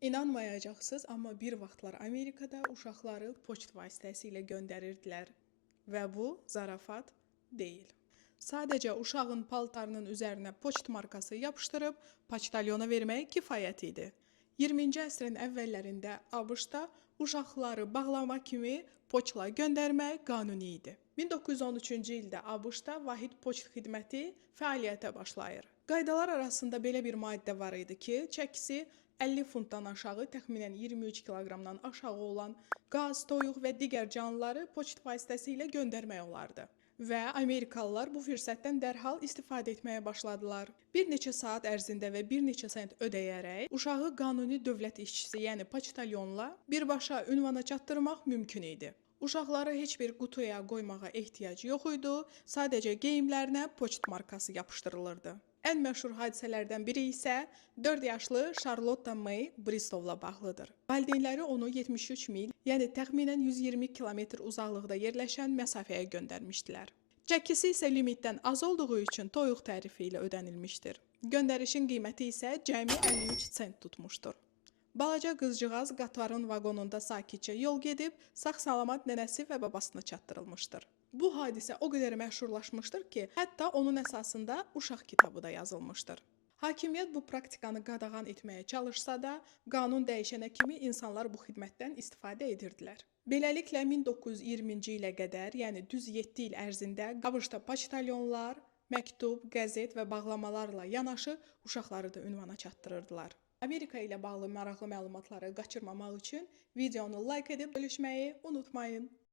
İnanmayacaqsınız, amma bir vaxtlar Amerikada uşaqları poçt vasitəsilə göndərirdilər və bu zarafat deyil. Sadəcə uşağın paltarının üzərinə poçt markası yapışdırıb poçtalyona vermək kifayət idi. 20-ci əsrin əvvəllərində ABŞ-da uşaqları bağlama kimi poçtla göndərmək qanuni idi. 1913-cü ildə ABŞ-da vahid poçt xidməti fəaliyyətə başlayır. Qaydalar arasında belə bir maddə var idi ki, çəkisi 50 funtdan aşağı, təxminən 23 kiloqramdan aşağı olan qaz, toyuq və digər canlıları poçt vasitəsilə göndərmək olardı. Və Amerikalılar bu fürsətdən dərhal istifadə etməyə başladılar. Bir neçə saat ərzində və bir neçə sent ödəyərək uşağı qanuni dövlət işçisi, yəni poçtalyonla birbaşa ünvana çatdırmaq mümkün idi. Uşaqları heç bir qutuya qoymağa ehtiyac yox idi, sadəcə geyimlərinə poçt markası yapışdırılırdı. Ən məşhur hadisələrdən biri isə 4 yaşlı Charlotte May Bristol'la bağlıdır. Valideynləri onu 73 mil, yəni təxminən 120 kilometr uzaqlıqda yerləşən məsafəyə göndərmişdilər. Çəkisi isə limitdən az olduğu üçün toyuq tərifi ilə ödənilmişdir. Göndərişin qiyməti isə cəmi 53 sent tutmuşdur. Balaca qızcığaz qatarın vaqonunda sakitcə yol gedib, sağ-salamat nənəsi və babasına çatdırılmışdır. Bu hadisə o qədər məşhurlaşmışdır ki, hətta onun əsasında uşaq kitabı da yazılmışdır. Hakimiyyət bu praktikanı qadağan etməyə çalışsa da, qanun dəyişənə kimi insanlar bu xidmətdən istifadə edirdilər. Beləliklə 1920-ci ilə qədər, yəni düz 7 il ərzində ABŞ-da poçtalyonlar məktub, qəzet və bağlamalarla yanaşı uşaqları da ünvana çatdırırdılar. Amerika ilə bağlı maraqlı məlumatları qaçırmamaq üçün videonu like edib bölüşməyi unutmayın.